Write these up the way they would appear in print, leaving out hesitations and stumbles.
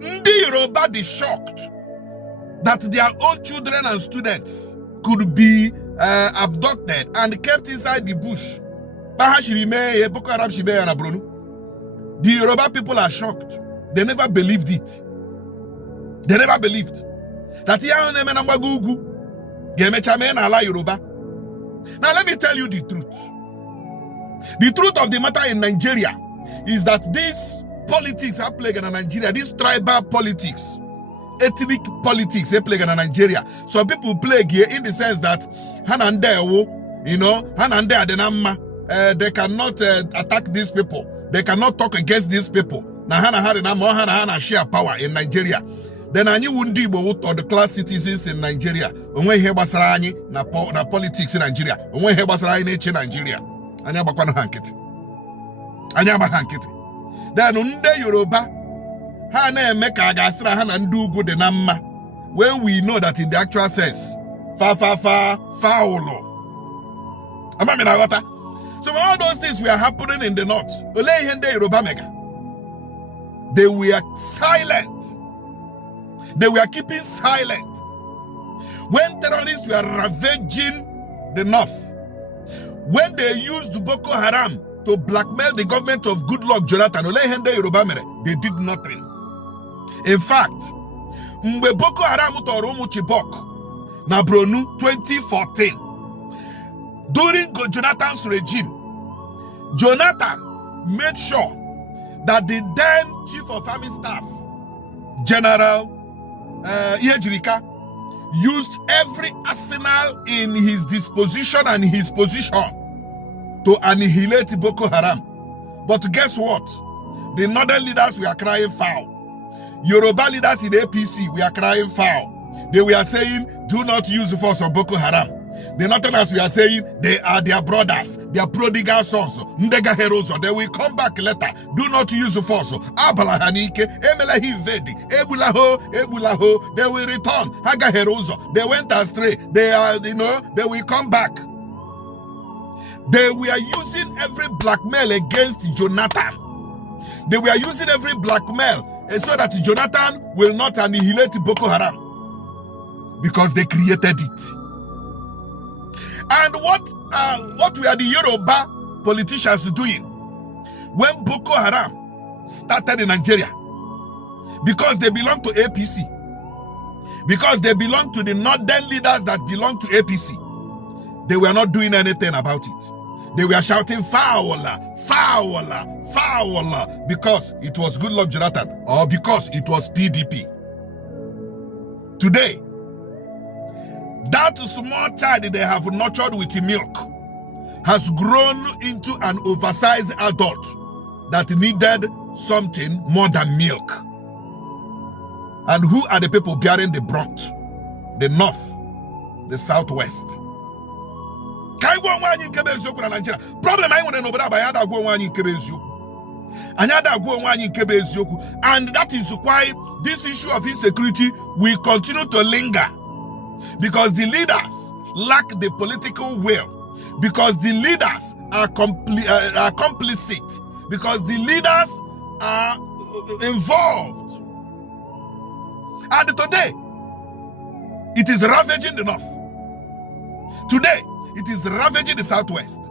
Ndi Yoruba be shocked that their own children and students could be abducted and kept inside the bush. The Yoruba people are shocked. They never believed it. They never believed that Yoruba. Now let me tell you the truth. The truth of the matter in Nigeria is that these politics are playing in Nigeria, these tribal politics, ethnic politics they play in Nigeria. Some people play here in the sense that they cannot attack these people. They cannot talk against these people. Now share power in Nigeria. Then I knew or the class citizens in Nigeria. Na politics in Nigeria. In Nigeria. Then unde Yoruba when we know that in the actual sense foul. So all those things were happening in the north. They were silent. They were keeping silent. When terrorists were ravaging the north, when they used Boko Haram to blackmail the government of Goodluck Jonathan, they did nothing. In fact, mgbe Boko Haram tọrọ ụmụ Chibok na Borno 2014, during Jonathan's regime, Jonathan made sure that the then Chief of Army Staff, General Iyejirika, used every arsenal in his disposition and his position to annihilate Boko Haram. But guess what? The northern leaders were crying foul. Yoruba leaders in APC were crying foul. They were saying, do not use the force of Boko Haram. The northerners were saying, they are their brothers, their prodigal sons. Ndega heroes, they will come back later. Do not use the force. Abala hanike, emelahi vedi, ebulaho, they will return. Haga heroes, they went astray. They are, they will come back. They were using every blackmail against Jonathan. They were using every blackmail so that Jonathan will not annihilate Boko Haram. Because they created it. And what were the Yoruba politicians doing when Boko Haram started in Nigeria? Because they belong to APC. Because they belong to the northern leaders that belong to APC. They were not doing anything about it. They were shouting foul, foul, foul, because it was Goodluck Jonathan or because it was PDP. Today, that small child they have nurtured with milk has grown into an oversized adult that needed something more than milk. And who are the people bearing the brunt? The north, the southwest. Problem I want to know about and that is why this issue of insecurity will continue to linger. Because the leaders lack the political will. Because the leaders are complicit. Because the leaders are involved. And today, it is ravaging the north. Today, it is ravaging the southwest.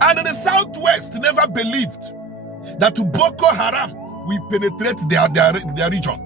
And the southwest never believed that Boko Haram will penetrate their region.